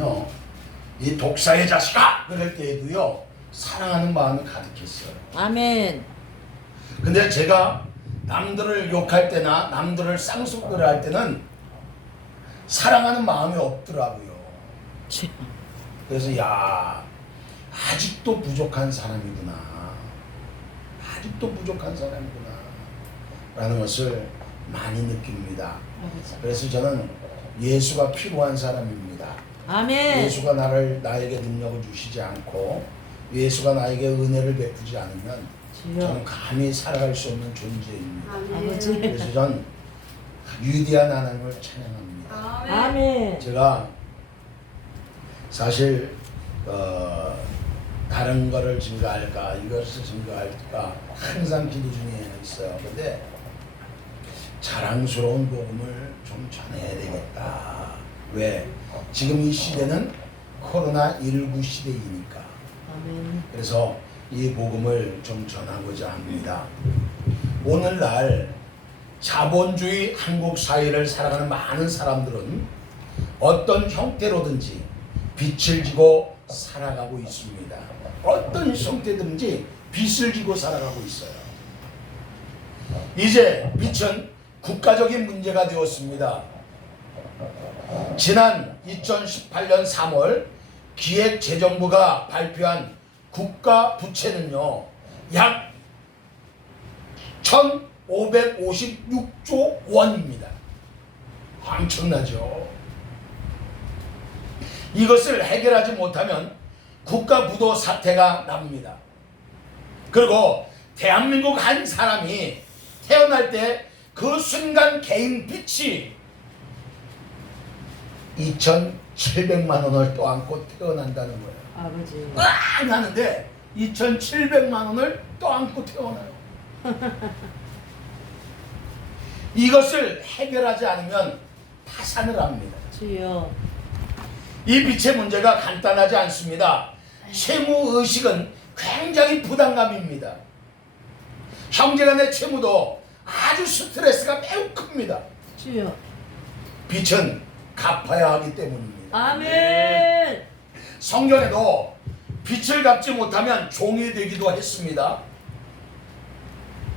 보면요, 이 독사의 자식아! 그럴 때에도요 사랑하는 마음이 가득했어요. 아멘. 근데 제가 남들을 욕할 때나 남들을 쌍욕을 할 때는 사랑하는 마음이 없더라고요. 그래서 야, 아직도 부족한 사람이구나, 아직도 부족한 사람이구나 라는 것을 많이 느낍니다. 그래서 저는 예수가 필요한 사람입니다. 아멘. 예수가 나에게 능력을 주시지 않고 예수가 나에게 은혜를 베푸지 않으면 저는 감히 살아갈 수 없는 존재입니다. 아버지. 그래서 저는 위대한 하나님을 찬양합니다. 아멘. 제가 사실 다른 거를 증거할까 이것을 증거할까 항상 기도 중에 있어요. 근데 자랑스러운 복음을 좀 전해야 되겠다. 왜? 지금 이 시대는 코로나19 시대이니까. 아멘. 그래서 이 복음을 좀 전하고자 합니다. 오늘날 자본주의 한국 사회를 살아가는 많은 사람들은 어떤 형태로든지 빚을 지고 살아가고 있습니다. 어떤 형태든지 빚을 지고 살아가고 있어요. 이제 빚은 국가적인 문제가 되었습니다. 지난 2018년 3월 기획재정부가 발표한 국가 부채는요, 약 1,556조 원입니다. 엄청나죠? 이것을 해결하지 못하면 국가 부도 사태가 납니다. 그리고 대한민국 한 사람이 태어날 때 그 순간 개인 빚이 2,700만 원을 떠안고 태어난다는 거예요. 아버지. 꽉 하는데 2,700만 원을 떠안고 태어나요. 이것을 해결하지 않으면 파산을 합니다. 주여. 이 빚의 문제가 간단하지 않습니다. 채무의식은 굉장히 부담감입니다. 형제간의 채무도 아주 스트레스가 매우 큽니다. 주여. 빚은 갚아야 하기 때문입니다. 아멘. 성경에도 빚을 갚지 못하면 종이 되기도 했습니다.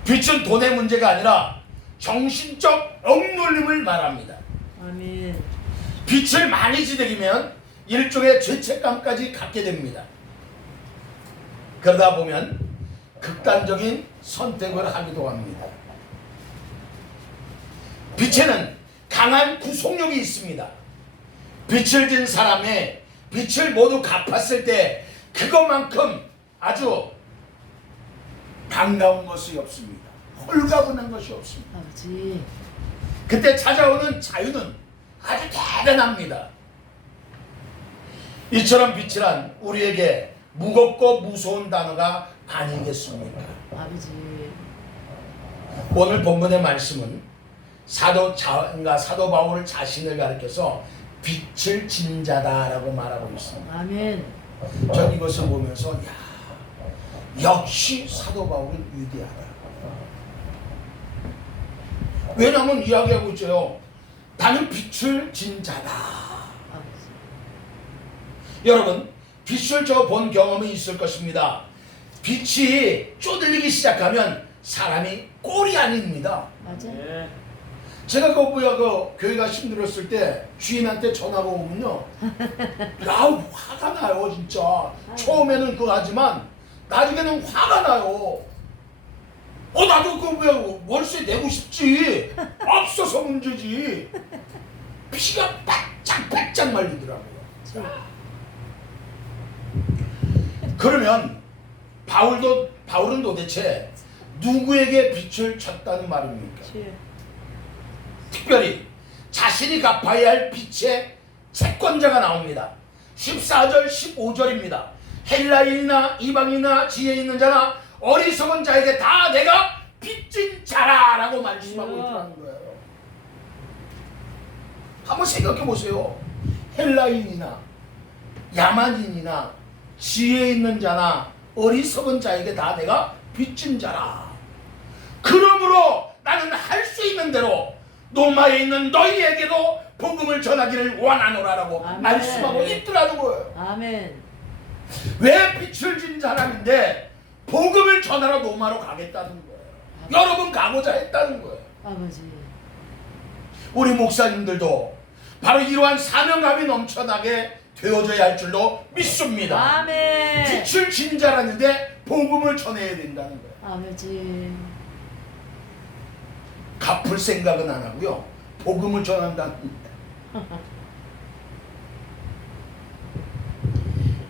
빚은 돈의 문제가 아니라 정신적 억눌림을 말합니다. 아멘. 빚을 많이 지대기면 일종의 죄책감까지 갖게 됩니다. 그러다 보면 극단적인 선택을 하기도 합니다. 빚에는 강한 구속력이 있습니다. 빚을 진 사람의 빚을 모두 갚았을 때 그것만큼 아주 반가운 것이 없습니다. 홀가분한 것이 없습니다. 아버지. 그때 찾아오는 자유는 아주 대단합니다. 이처럼 빚이란 우리에게 무겁고 무서운 단어가 아니겠습니까? 아버지. 오늘 본문의 말씀은 사도 바울 자신을 가리켜서 빛을 진 자다라고 말하고 있습니다. 아멘. 전 이것을 보면서 야, 역시 사도 바울은 위대하다. 왜냐하면 이야기하고 있죠. 나는 빛을 진 자다. 아버지. 여러분, 빛을 저 본 경험이 있을 것입니다. 빛이 쪼들리기 시작하면 사람이 꼴이 아닙니다. 맞아. 제가 그 교회가 힘들었을 때 주인한테 전화가 오면요, 야, 화가 나요 진짜. 처음에는 그거 하지만 나중에는 화가 나요. 나도 그 월세 내고 싶지. 없어서 문제지. 피가 바짝바짝 말리더라고요. 그러면 바울은 도대체 누구에게 빛을 쳤다는 말입니까? 특별히 자신이 갚아야 할 빚의 채권자가 나옵니다. 14절 15절입니다. 헬라인이나 이방인이나 지혜 있는 자나 어리석은 자에게 다 내가 빚진 자라 라고 말씀하고 있다는 거예요. 한번 생각해 보세요. 헬라인이나 야만인이나 지혜 있는 자나 어리석은 자에게 다 내가 빚진 자라. 그러므로 나는 할 수 있는 대로 로마에 있는 너희에게도 복음을 전하기를 원하노라라고 아멘. 말씀하고 있더라는 거예요. 아멘. 왜 빛을 진 사람인데 복음을 전하러 로마로 가겠다는 거예요. 여러분 가고자 했다는 거예요. 아버지. 우리 목사님들도 바로 이러한 사명감이 넘쳐나게 되어져야 할 줄로 믿습니다. 아멘. 빛을 진 자라는데 복음을 전해야 된다는 거예요. 아버지. 갚을 생각은 안 하고요. 복음을 전한다는 거예요.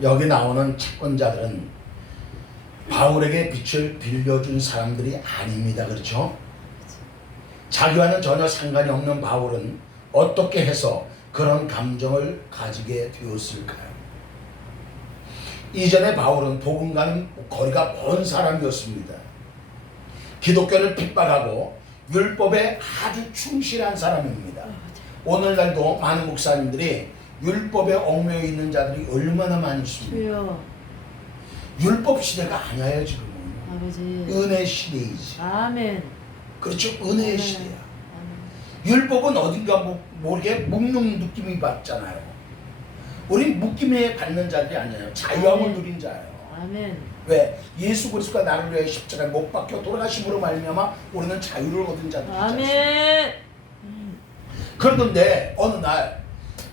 여기 나오는 채권자들은 바울에게 빛을 빌려준 사람들이 아닙니다. 그렇죠? 자기와는 전혀 상관이 없는 바울은 어떻게 해서 그런 감정을 가지게 되었을까요? 이전에 바울은 복음과는 거리가 먼 사람이었습니다. 기독교를 핍박하고 율법에 아주 충실한 사람입니다. 오늘날도 많은 목사님들이 율법에 얽매여 있는 자들이 얼마나 많이 있습니까? 주여. 율법 시대가 아니에요 지금은. 아버지. 은혜 시대이지. 아멘. 그렇죠, 은혜의 아멘. 시대야. 아멘. 율법은 어딘가 모르게 묶는 느낌이 받잖아요. 우린 묶임에 받는 자들이 아니에요. 자유함을 아멘. 누린 자예요. 아멘. 왜? 예수 그리스도가 나를 위해 십자가에 못 박혀 돌아가심으로 말미암아 우리는 자유를 얻은 자들이잖아요. 아멘. 그런데 어느 날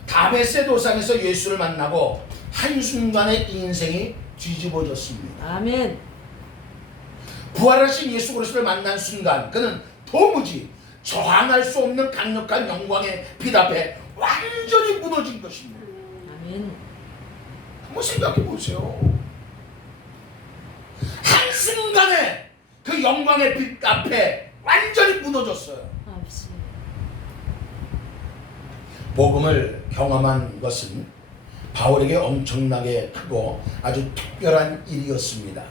다메세 도상에서 예수를 만나고 한순간에 인생이 뒤집어졌습니다. 아멘. 부활하신 예수 그리스도를 만난 순간 그는 도무지 저항할 수 없는 강력한 영광의 빛 앞에 완전히 무너진 것입니다. 아멘. 한번 생각해 보세요. 한순간에 그 영광의 빛 앞에 완전히 무너졌어요. 아버지. 복음을 경험한 것은 바울에게 엄청나게 크고 아주 특별한 일이었습니다.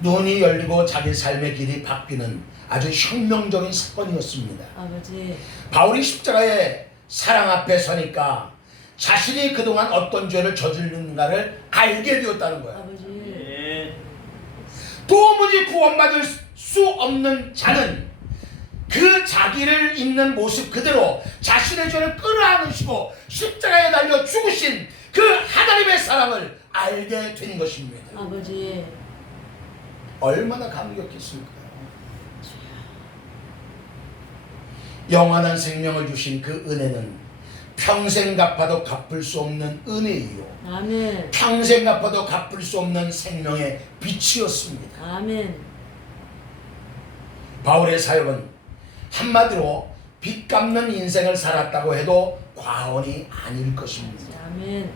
눈이 열리고 자기 삶의 길이 바뀌는 아주 혁명적인 사건이었습니다. 아버지. 바울이 십자가의 사랑 앞에 서니까 자신이 그동안 어떤 죄를 저질렀는가를 알게 되었다는 거예요. 아버지. 도무지 구원받을 수 없는 자는 그 자기를 있는 모습 그대로 자신의 죄를 끌어안으시고 십자가에 달려 죽으신 그 하나님의 사랑을 알게 된 것입니다. 아버지. 얼마나 감격했을까요? 영원한 생명을 주신 그 은혜는 평생 갚아도 갚을 수 없는 은혜이요, 아멘. 평생 갚아도 갚을 수 없는 생명의 빛이었습니다. 아멘. 바울의 사역은 한마디로 빚 갚는 인생을 살았다고 해도 과언이 아닐 것입니다. 아멘.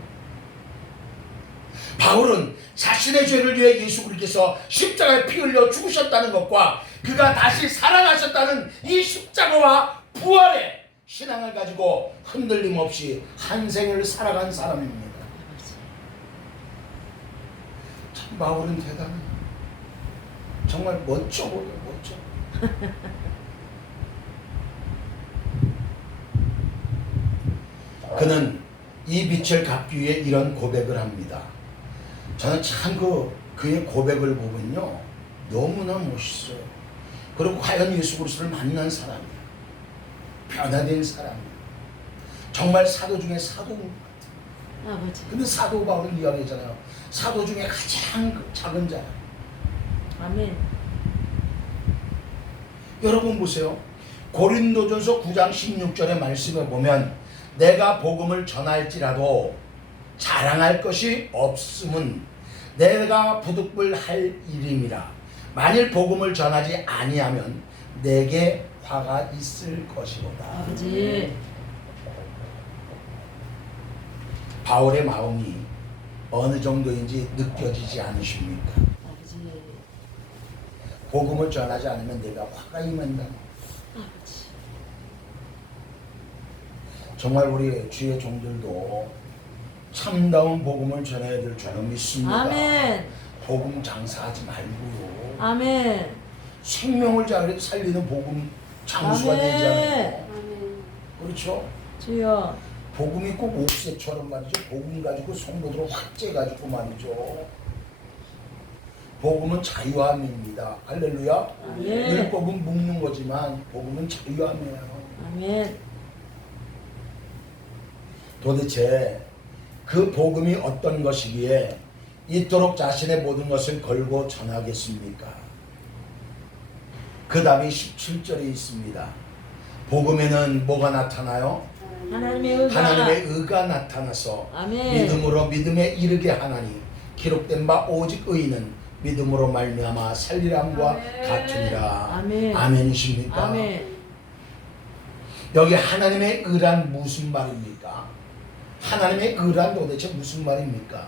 바울은 자신의 죄를 위해 예수 그리스도께서 십자가에 피 흘려 죽으셨다는 것과 그가 다시 살아나셨다는 이 십자가와 부활의 신앙을 가지고 흔들림 없이 한 생을 살아간 사람입니다. 참 바울은 대단해. 정말 멋져 보여, 멋져. 그는 이 빛을 갚기 위해 이런 고백을 합니다. 저는 참 그의 고백을 보면요 너무나 멋있어요. 그리고 과연 예수 그리스도를 만난 사람이야. 변화된 사람이야. 정말 사도 중에 사도 같아. 아버지. 근데 사도 바울은 이야기잖아요. 사도 중에 가장 작은 자야. 아멘. 여러분 보세요. 고린도전서 9장 16절의 말씀을 보면 내가 복음을 전할지라도 자랑할 것이 없음은 내가 부득불할 일임이라. 만일 복음을 전하지 아니하면 내게 화가 있을 것이로다. 아버지. 바울의 마음이 어느 정도인지 느껴지지 않으십니까? 아버지. 복음을 전하지 않으면 내가 화가 임한다. 아버지. 정말 우리 주의 종들도 참다운 복음을 전해야 될 줄은 믿습니다. 아멘. 복음 장사하지 말고요. 아멘. 생명을 살리는 복음 장수가 아멘. 되잖아요. 아멘. 그렇죠? 주여. 복음이 꼭 옥새처럼 말이죠. 복음 가지고 성도들을 확제 가지고 말이죠. 복음은 자유함입니다. 할렐루야. 예. 율법은 묶는 거지만 복음은 자유함이에요. 아멘. 도대체 그 복음이 어떤 것이기에 이토록 자신의 모든 것을 걸고 전하겠습니까? 그 답이 17절에 있습니다. 복음에는 뭐가 나타나요? 하나님의 의가. 하나님의 의가 나타나서 아멘. 믿음으로 믿음에 이르게 하나니 기록된 바 오직 의인은 믿음으로 말미암아 살리람과 같으니라. 아멘. 아멘이십니까? 아멘. 여기 하나님의 의란 무슨 말입니까? 하나님의 의란 도대체 무슨 말입니까?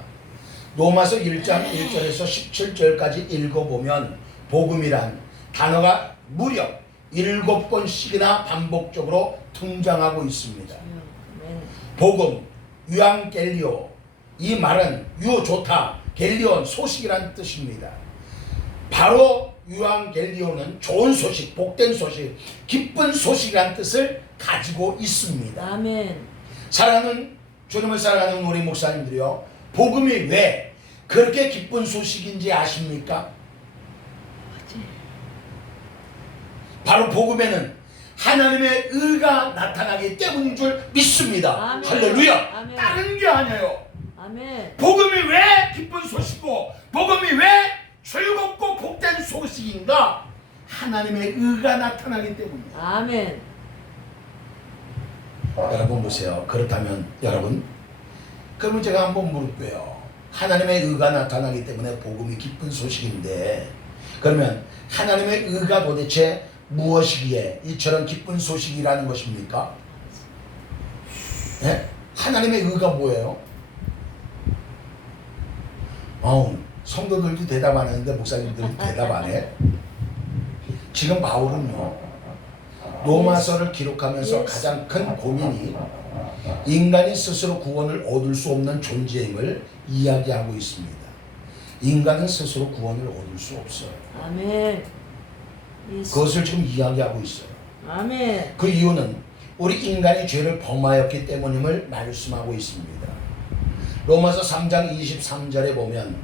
로마서 1장 1절에서 17절까지 읽어보면 복음이란 단어가 무려 7번씩이나 반복적으로 등장하고 있습니다. 아멘. 복음, 유앙겔리오, 이 말은 유 좋다, 겔리온 소식이란 뜻입니다. 바로 유앙겔리오는 좋은 소식, 복된 소식, 기쁜 소식이란 뜻을 가지고 있습니다. 아멘. 사랑하는 주님을 사랑하는 우리 목사님들이요, 복음이 왜 그렇게 기쁜 소식인지 아십니까? 바로 복음에는 하나님의 의가 나타나기 때문인 줄 믿습니다. 아멘. 할렐루야. 아멘. 다른 게 아니에요. 아멘. 복음이 왜 기쁜 소식이고 복음이 왜 즐겁고 복된 소식인가? 하나님의 의가 나타나기 때문이에요. 아멘. 여러분 보세요. 그렇다면 여러분, 그러면 제가 한번 물을게요. 하나님의 의가 나타나기 때문에 복음이 기쁜 소식인데, 그러면 하나님의 의가 도대체 무엇이기에 이처럼 기쁜 소식이라는 것입니까? 네? 하나님의 의가 뭐예요? 성도들도 대답 안 하는데 목사님들도 대답 안 해? 지금 바울은요, 로마서를 기록하면서 가장 큰 고민이 인간이 스스로 구원을 얻을 수 없는 존재임을 이야기하고 있습니다. 인간은 스스로 구원을 얻을 수 없어요. 아멘. 예수. 그것을 지금 이야기하고 있어요. 아멘. 그 이유는 우리 인간이 죄를 범하였기 때문임을 말씀하고 있습니다. 로마서 3장 23절에 보면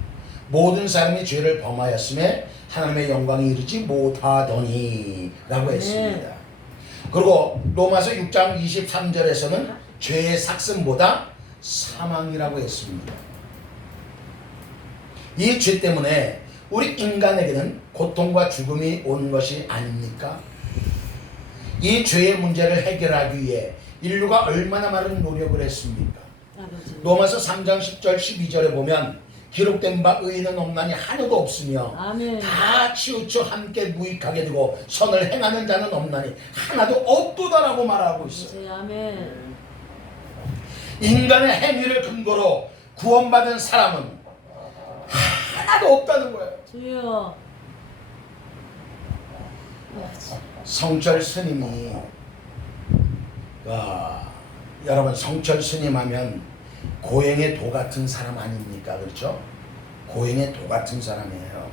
모든 사람이 죄를 범하였음에 하나님의 영광이 이르지 못하더니 라고 했습니다. 그리고 로마서 6장 23절에서는 죄의 삭슴보다 사망이라고 했습니다. 이 죄 때문에 우리 인간에게는 고통과 죽음이 온 것이 아닙니까? 이 죄의 문제를 해결하기 위해 인류가 얼마나 많은 노력을 했습니까? 아버지. 로마서 3장 10절 12절에 보면 기록된 바 의인은 없나니 하나도 없으며 아멘. 다 치우쳐 함께 무익하게 되고 선을 행하는 자는 없나니 하나도 없도다라고 말하고 있어요. 아멘. 인간의 행위를 근거로 구원받은 사람은 하나도 없다는 거예요. 주여. 아버지. 성철 스님이 여러분, 성철 스님 하면 고행의 도 같은 사람 아닙니까? 그렇죠? 고행의 도 같은 사람이에요.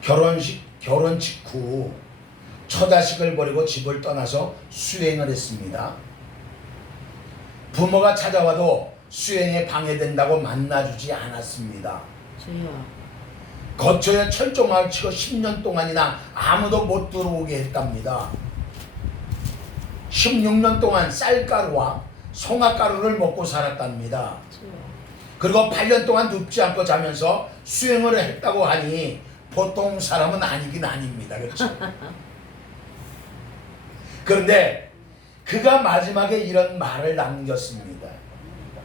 결혼 직후 처자식을 버리고 집을 떠나서 수행을 했습니다. 부모가 찾아와도 수행에 방해된다고 만나주지 않았습니다. 주여. 거처에 철조망을 치고 10년 동안이나 아무도 못 들어오게 했답니다. 16년 동안 쌀가루와 송화가루를 먹고 살았답니다. 주여. 그리고 8년 동안 눕지 않고 자면서 수행을 했다고 하니 보통 사람은 아니긴 아닙니다. 그렇죠? 그런데 그가 마지막에 이런 말을 남겼습니다.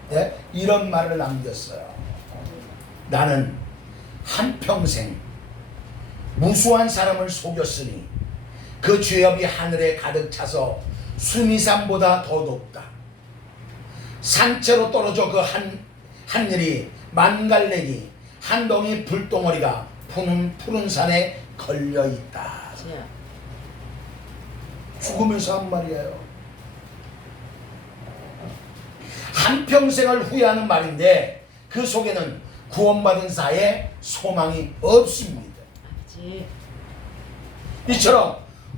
네? 이런 말을 남겼어요. 나는 한평생 무수한 사람을 속였으니 그 죄업이 하늘에 가득 차서 수미산보다 더 높다. 산채로 떨어져 그 하늘이 만갈래니 한 덩이 불덩어리가 푸른 산에 걸려있다. 주여. 죽으면서 한 말이에요. 한평생을 후회하는 말인데 그 속에는 구원받은 자의 소망이 없습니다. 아버지. 이처럼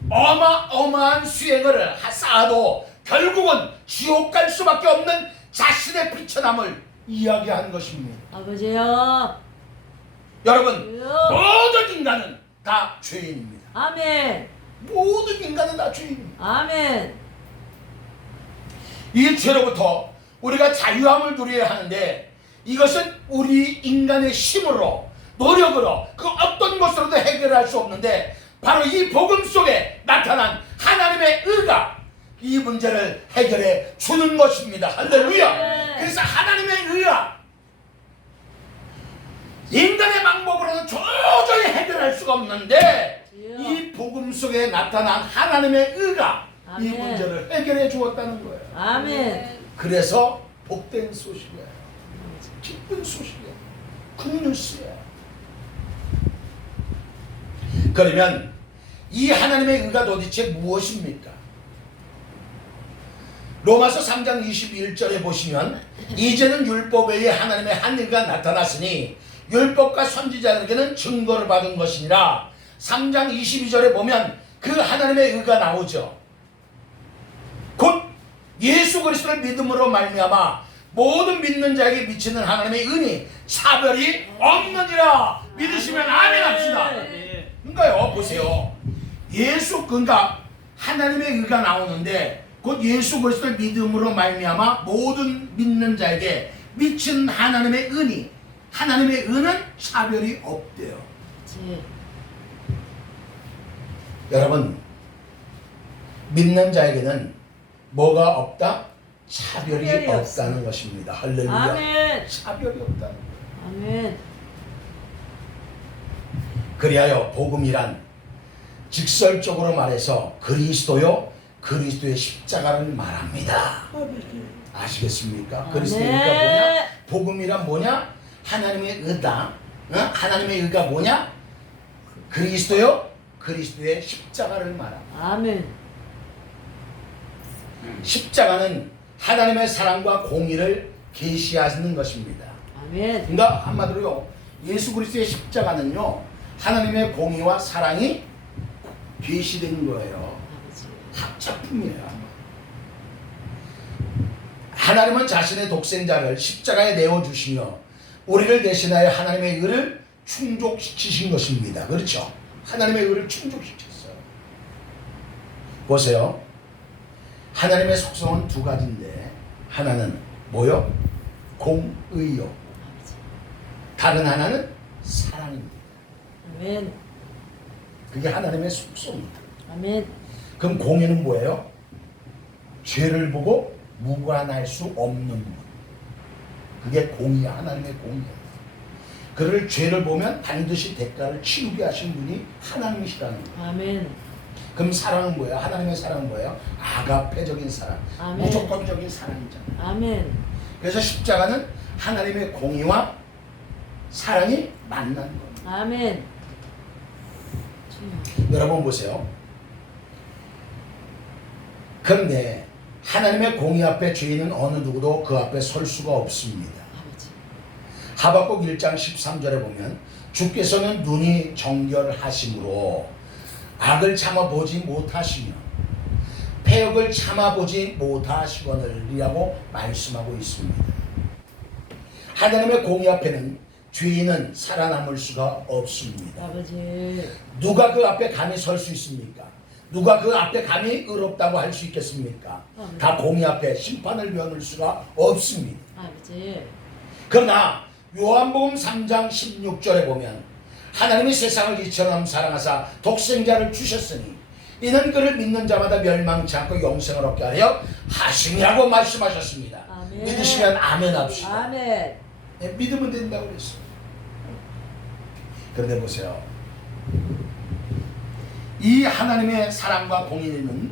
어마어마한 수행을 쌓아도 결국은 지옥 갈 수밖에 없는 자신의 비천함을 이야기하는 것입니다. 아버지요. 여러분, 주여. 모든 인간은 다 죄인입니다. 아멘. 모든 인간은 다 죄인입니다. 아멘. 이 죄로부터 우리가 자유함을 누려야 하는데 이것은 우리 인간의 힘으로 노력으로 그 어떤 것으로도 해결할 수 없는데 바로 이 복음 속에 나타난 하나님의 의가 이 문제를 해결해 주는 것입니다. 할렐루야. 그래서 하나님의 의가 인간의 방법으로는 도저히 해결할 수가 없는데 이 복음 속에 나타난 하나님의 의가 이 아멘. 문제를 해결해 주었다는 거예요. 아멘. 그래서 복된 소식이에요. 기쁜 소식이에요. 굿뉴스예요. 그러면 이 하나님의 의가 도대체 무엇입니까? 로마서 3장 21절에 보시면 이제는 율법 외에 하나님의 한 의가 나타났으니 율법과 선지자들에게는 증거를 받은 것이니라. 3장 22절에 보면 그 하나님의 의가 나오죠. 곧 예수 그리스도를 믿음으로 말미암아 모든 믿는 자에게 미치는 하나님의 은이 차별이 없느니라. 믿으시면 아멘 합시다. 그러니까요, 보세요. 그러니까 하나님의 의가 나오는데 곧 예수 그리스도를 믿음으로 말미암아 모든 믿는 자에게 미친 하나님의 은이, 하나님의 은은 차별이 없대요. 그치. 여러분, 믿는 자에게는 뭐가 없다? 차별이 차별이 없다는 것입니다. 할렐루야. 아멘. 차별이 없다는 거예요. 아멘. 그리하여 복음이란 직설적으로 말해서 그리스도요, 그리스도의 십자가를 말합니다. 아시겠습니까? 그리스도의 의가 뭐냐? 복음이란 뭐냐? 하나님의 의다. 하나님의 의가 뭐냐? 그리스도요, 그리스도의 십자가를 말합니다. 아멘. 십자가는 하나님의 사랑과 공의를 계시하는 것입니다. 아멘. 그러니까 한마디로요, 예수 그리스도의 십자가는요, 하나님의 공의와 사랑이 계시된 거예요. 합작품이에요. 하나님은 자신의 독생자를 십자가에 내어주시며 우리를 대신하여 하나님의 의를 충족시키신 것입니다. 그렇죠? 하나님의 의를 충족시켰어요. 보세요. 하나님의 속성은 두 가지인데 하나는 뭐요? 공의요. 다른 하나는 사랑입니다. 아멘. 그게 하나님의 속성입니다. 아멘. 그럼 공의는 뭐예요? 죄를 보고 무관할 수 없는 분. 그게 공의야. 하나님의 공의예요. 그를 죄를 보면 반드시 대가를 치르게 하신 분이 하나님이시라는 거예요. 아멘. 그럼 사랑은 뭐예요? 하나님의 사랑은 뭐예요? 아가페적인 사랑. 아멘. 무조건적인 사랑이잖아요. 아멘. 그래서 십자가는 하나님의 공의와 사랑이 만난 겁니다. 아멘. 여러분 보세요. 그런데 하나님의 공의 앞에 죄인은 어느 누구도 그 앞에 설 수가 없습니다. 아버지. 하박국 1장 13절에 보면 주께서는 눈이 정결하심으로 악을 참아보지 못하시며 패역을 참아보지 못하시거늘이라고 말씀하고 있습니다. 하나님의 공의 앞에는 죄인은 살아남을 수가 없습니다. 아버지. 누가 그 앞에 감히 설 수 있습니까? 누가 그 앞에 감히 의롭다고 할 수 있겠습니까? 다 공의 앞에 심판을 면할 수가 없습니다. 아버지. 그러나 요한복음 3장 16절에 보면 하나님이 세상을 이처럼 사랑하사 독생자를 주셨으니 이는 그를 믿는 자마다 멸망치 않고 영생을 얻게 하려 하심이라고 말씀하셨습니다. 아멘. 믿으시면 아멘 합시다. 아멘. 네, 믿으면 된다고 그랬어요. 그런데 보세요. 이 하나님의 사랑과 공의는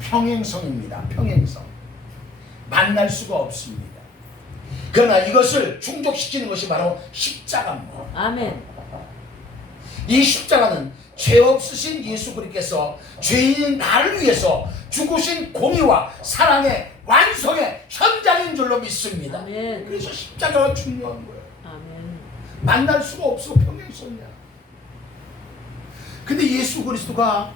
평행성입니다. 평행성. 만날 수가 없습니다. 그러나 이것을 충족시키는 것이 바로 십자가입니다. 아멘. 이 십자가는 죄 없으신 예수 그리스도께서 죄인인 나를 위해서 죽으신 공의와 사랑의 완성의 현장인 줄로 믿습니다. 아멘. 그래서 십자가가 중요한 거예요. 아멘. 만날 수가 없어. 평행선이야. 근데 예수 그리스도가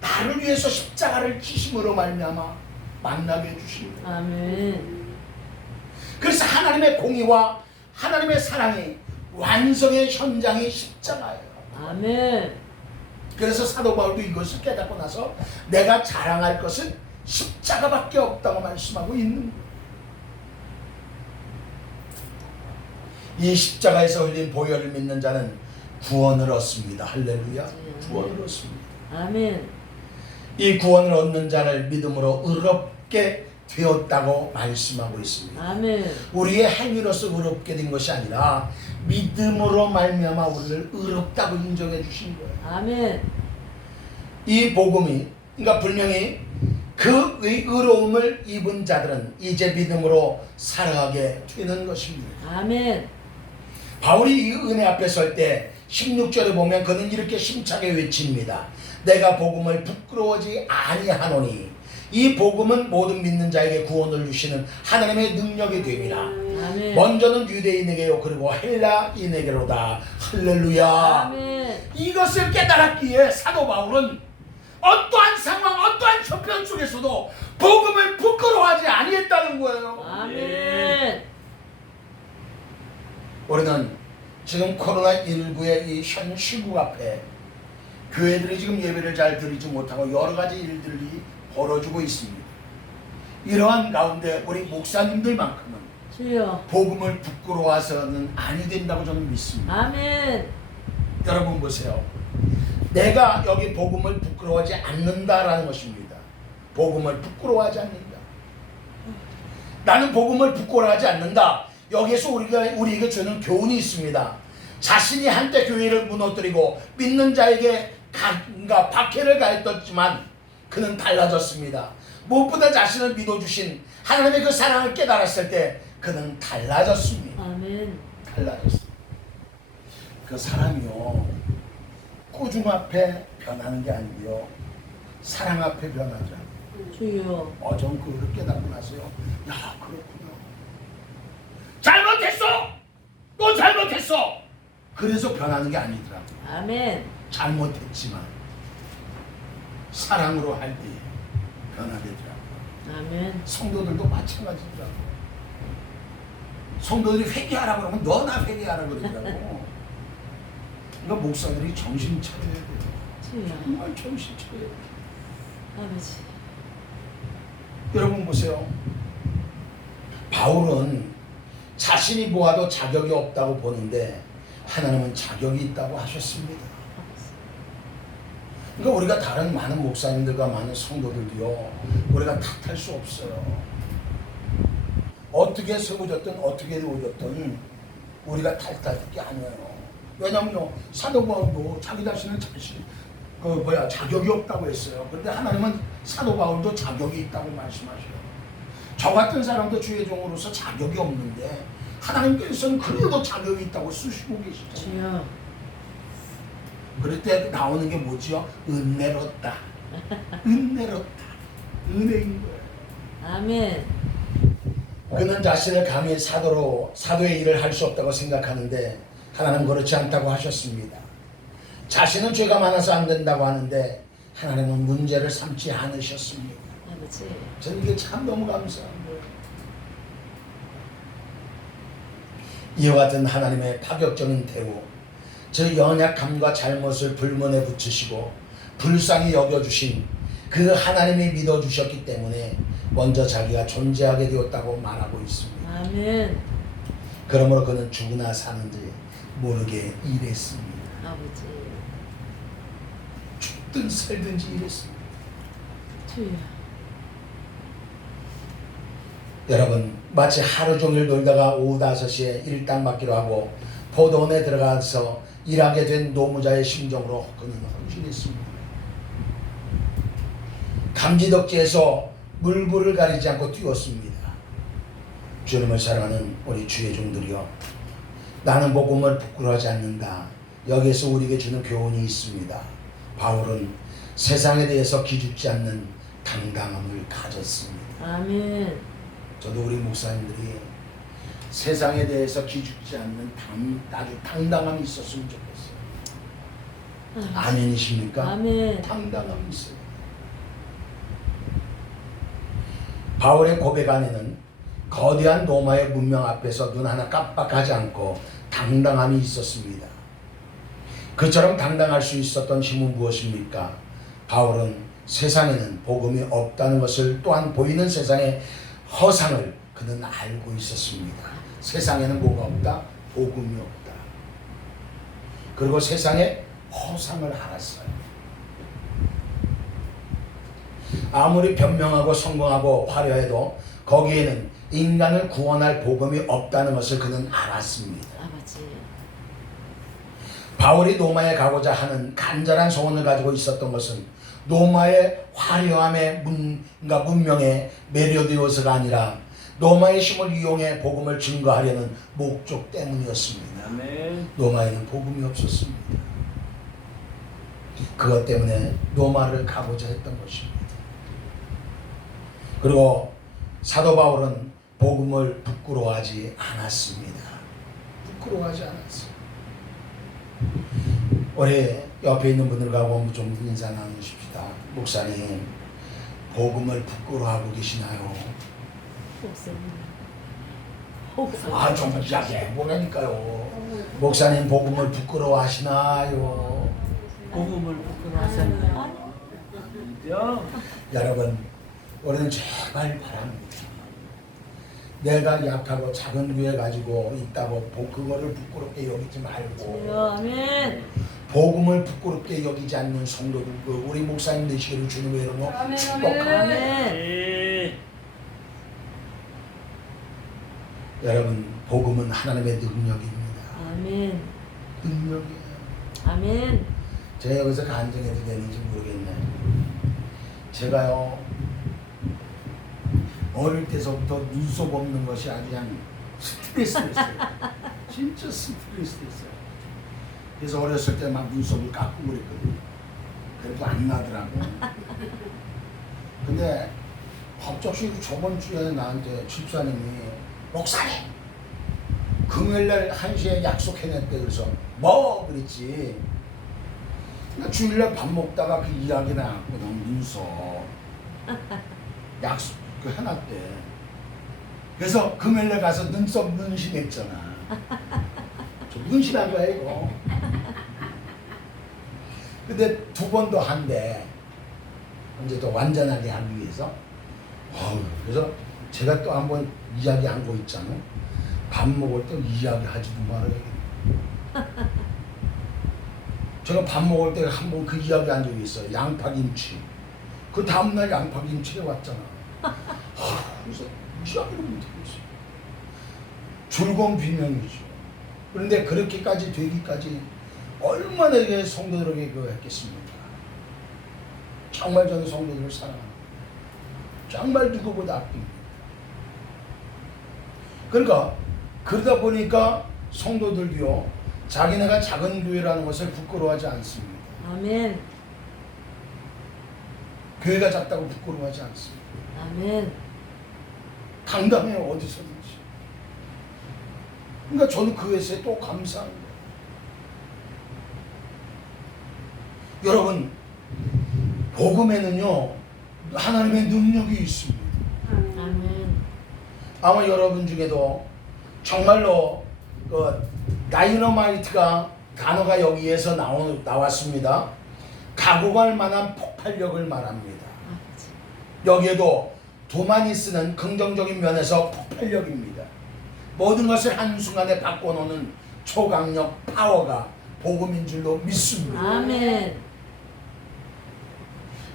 나를 위해서 십자가를 지심으로 말미암아 만나게 해주신 거예요. 아멘. 그래서 하나님의 공의와 하나님의 사랑이 완성의 현장이 십자가예요. 아멘. 그래서 사도 바울도 이것을 깨닫고 나서 내가 자랑할 것은 십자가밖에 없다고 말씀하고 있는 거예요. 이 십자가에서 흘린 보혈을 믿는 자는 구원을 얻습니다. 할렐루야. 구원을 얻습니다. 아멘. 이 구원을 얻는 자를 믿음으로 의롭게 되었다고 말씀하고 있습니다. 아멘. 우리의 행위로서 의롭게 된 것이 아니라 믿음으로 말미암아 우리를 의롭다고 인정해 주신 거예요. 아멘. 이 복음이 그러니까 분명히 그 의로움을 입은 자들은 이제 믿음으로 살아가게 되는 것입니다. 아멘. 바울이 이 은혜 앞에 설 때 16절에 보면 그는 이렇게 힘차게 외칩니다. 내가 복음을 부끄러워하지 아니하노니. 이 복음은 모든 믿는 자에게 구원을 주시는 하나님의 능력이 됩니다. 아멘. 먼저는 유대인에게요 그리고 헬라인에게로다. 할렐루야. 아멘. 이것을 깨달았기에 사도 바울은 어떠한 상황 어떠한 형편 속에서도 복음을 부끄러워하지 아니했다는 거예요. 아멘. 우리는 지금 코로나19의 이 현 시국 앞에 교회들이 지금 예배를 잘 드리지 못하고 여러 가지 일들이 벌어지고 있습니다. 이러한 가운데 우리 목사님들만큼은 주여. 복음을 부끄러워서는 아니 된다고 저는 믿습니다. 아멘. 여러분 보세요. 내가 여기 복음을 부끄러워하지 않는다라는 것입니다. 복음을 부끄러워하지 않는다. 나는 복음을 부끄러워하지 않는다. 여기에서 우리에게 주는 교훈이 있습니다. 자신이 한때 교회를 무너뜨리고 믿는 자에게 박해를 가했었지만 그는 달라졌습니다. 무엇보다 자신을 믿어주신 하나님의 그 사랑을 깨달았을 때 그는 달라졌습니다. 아멘. 달라졌습니다. 그 사람이요 꾸중 앞에 변하는 게 아니고요 사랑 앞에 변하죠. 주여. 전 그걸 깨닫고 나서요. 야 그렇구나. 잘못했어. 너 잘못했어. 그래서 변하는 게 아니더라고요. 아멘. 잘못했지만 사랑으로 할 때 변화되더라고요. 아멘. 성도들도 마찬가지더라고요. 성도들이 회개하라고 그러면 너나 회개하라 그러더라고. 그러니까 목사들이 정신 차려야 돼요. 주여. 정말 정신 차려야 돼요. 아버지. 여러분 보세요. 바울은 자신이 보아도 자격이 없다고 보는데 하나님은 자격이 있다고 하셨습니다. 그러니까 우리가 다른 많은 목사님들과 많은 성도들도요 우리가 탓할 수 없어요. 어떻게 세워졌든 어떻게 세워졌든 우리가 탓할 게 아니에요. 왜냐면요 사도 바울도 자기 자신은 자격이 없다고 했어요. 그런데 하나님은 사도 바울도 자격이 있다고 말씀하셔요. 저 같은 사람도 주의 종으로서 자격이 없는데 하나님께서는 그래도 자격이 있다고 쓰시고 계시죠. 주여. 그럴 때 나오는 게 뭐지요? 은혜롭다. 은혜롭다. 은혜인 거예요. 아멘. 그는 자신을 감히 사도의 일을 할 수 없다고 생각하는데 하나님은 그렇지 않다고 하셨습니다. 자신은 죄가 많아서 안 된다고 하는데 하나님은 문제를 삼지 않으셨습니다. 아버지. 저는 이게 참 너무 감사한 거예요. 이와 같은 하나님의 파격적인 대우, 저 연약함과 잘못을 불문에 붙이시고 불쌍히 여겨주신 그 하나님이 믿어주셨기 때문에 먼저 자기가 존재하게 되었다고 말하고 있습니다. 아멘. 그러므로 그는 죽으나 사는지 모르게 일했습니다. 아버지. 죽든 살든지 일했습니다. 주여. 여러분 마치 하루 종일 놀다가 오후 5시에 일당 받기로 하고 포도원에 들어가서 일하게 된 노무자의 심정으로 그는 헌신했습니다. 감지덕지에서 물불을 가리지 않고 뛰었습니다. 주님을 사랑하는 우리 주의 종들이여, 나는 복음을 부끄러워하지 않는다. 여기에서 우리에게 주는 교훈이 있습니다. 바울은 세상에 대해서 기죽지 않는 당당함을 가졌습니다. 아멘. 저도 우리 목사님들이 세상에 대해서 기죽지 않는 아주 당당함이 있었으면 좋겠어요. 아멘이십니까? 아멘. 당당함이 있어요. 바울의 고백 안에는 거대한 로마의 문명 앞에서 눈 하나 깜빡하지 않고 당당함이 있었습니다. 그처럼 당당할 수 있었던 힘은 무엇입니까? 바울은 세상에는 복음이 없다는 것을 또한 보이는 세상의 허상을 그는 알고 있었습니다. 세상에는 뭐가 없다? 복음이 없다. 그리고 세상의 허상을 알았어요. 아무리 변명하고 성공하고 화려해도 거기에는 인간을 구원할 복음이 없다는 것을 그는 알았습니다. 아버지. 바울이 로마에 가고자 하는 간절한 소원을 가지고 있었던 것은 로마의 화려함에 문명에 매료되어서가 아니라 로마의 힘을 이용해 복음을 증거하려는 목적 때문이었습니다. 아멘. 로마에는 복음이 없었습니다. 그것 때문에 로마를 가고자 했던 것입니다. 그리고 사도 바울은 복음을 부끄러워하지 않았습니다. 부끄러워하지 않았어요. 올해 옆에 있는 분들하고 좀 인사 나누십시다. 목사님, 복음을 부끄러워하고 계시나요? 목사님. 아, 좀 이야기해 보라니까요. 목사님, 복음을 부끄러워하시나요? 복음을 부끄러워하셨나요? 여러분, 우리는 제발 바랍니다. 내가 약하고 작은 교회 가지고 있다고 그거를 부끄럽게 여기지 말고 아멘. 복음을 부끄럽게 여기지 않는 성도들, 우리 목사님 되시기를 주님의 이름으로 축복합니다. 아멘. 네. 여러분, 복음은 하나님의 능력입니다. 아멘. 능력이에요. 아멘. 제가 여기서 간증해도 되는지 모르겠네요. 제가요, 어릴 때서부터 눈썹 없는 것이 아주 그냥 스트레스였어요. 진짜 스트레스였어요. 그래서 어렸을 때 막 눈썹을 깎고 그랬거든요. 그래도 안 나더라고. 근데 갑자기 저번 주에 나한테 집사님이 목사님! 금요일날 1시에 약속해냈대. 그래서 뭐? 그랬지. 그러니까 주일날 밥 먹다가 그 이야기 나왔거든. 눈썹 약속 그 해놨대. 그래서 금요일날 가서 눈썹 문신했잖아. 저 문신한 거야 이거. 근데 2번도 한대. 이제 또 완전하게 하기 위해서. 그래서 제가 또 한번 이야기한 거 있잖아. 밥 먹을 때 이야기하지도 말아야겠다. 제가 밥 먹을 때 한 번 그 이야기 한 적이 있어요. 양파김치. 그 다음날 양파김치 해왔잖아. 그래서 이야기를 못하겠어요. 즐거운 비명이죠. 그런데 그렇게까지 되기까지 얼마나 성도들에게 그거 했겠습니까? 정말 저는 성도들을 사랑합니다. 정말 누구보다 아낍니다. 그러니까 그러다 보니까 성도들도요, 자기네가 작은 교회라는 것을 부끄러워하지 않습니다. 아멘. 교회가 작다고 부끄러워하지 않습니다. 아멘. 당당해요, 어디서든지. 그러니까 저는 그것에 또 감사합니다. 여러분, 복음에는요, 하나님의 능력이 있습니다. 아멘. 아마 여러분 중에도 정말로 그 다이너마이트가 단어가 여기에서 나왔습니다. 각오할 만한 폭발력을 말합니다. 아버지. 여기에도 도만이 쓰는 긍정적인 면에서 폭발력입니다. 모든 것을 한순간에 바꿔놓는 초강력 파워가 복음인 줄로 믿습니다. 아멘.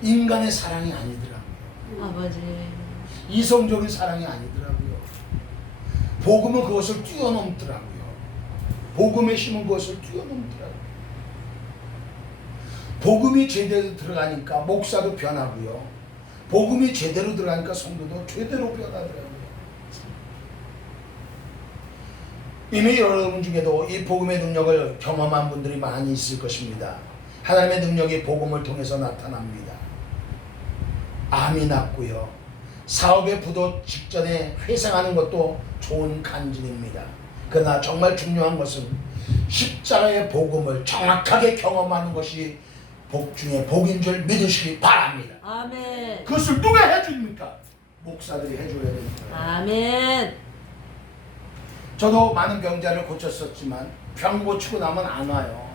인간의 사랑이 아니더라고요. 아버지. 이성적인 사랑이 아니더라고요. 복음은 그것을 뛰어넘더라고요. 복음의 힘은 그것을 뛰어넘더라고요. 복음이 제대로 들어가니까 목사도 변하고요. 복음이 제대로 들어가니까 성도도 제대로 변하더라고요. 이미 여러분 중에도 이 복음의 능력을 경험한 분들이 많이 있을 것입니다. 하나님의 능력이 복음을 통해서 나타납니다. 암이 낫고요. 사업의 부도 직전에 회생하는 것도 좋은 간증입니다. 그러나 정말 중요한 것은 십자가의 복음을 정확하게 경험하는 것이 복 중에 복인 줄 믿으시기 바랍니다. 아멘. 그것을 누가 해줍니까? 목사들이 해줘야 됩니다. 아멘. 저도 많은 병자를 고쳤었지만 병 고치고 나면 안 와요.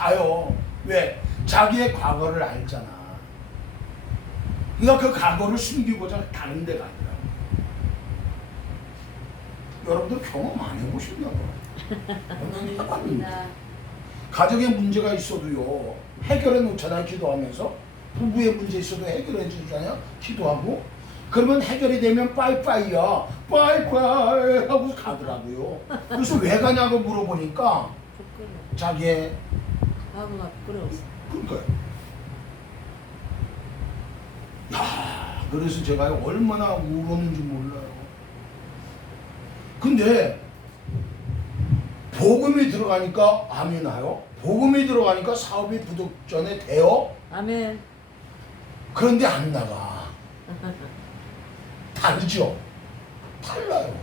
가요. 왜? 자기의 과거를 알잖아. 그러니까 그 과거를 숨기고자 다른 데 가더라고. 여러분들 경험 안 해보셨나 봐. 가정에 문제가 있어도요, 해결해 놓잖아요. 기도하면서. 부부의 문제 있어도 해결해 주잖아요. 기도하고. 그러면 해결이 되면 빠이빠이야. 빠이빠이 하고 가더라고요. 그래서 왜 가냐고 물어보니까 부끄러워. 자기의 과거가 부끄러웠어. 그러니까요. 야, 그래서 제가 얼마나 울었는지 몰라요. 근데 복음이 들어가니까 암이 나요. 복음이 들어가니까 사업이 부득전에 돼요. 아멘. 그런데 안 나가. 다르죠? 달라요.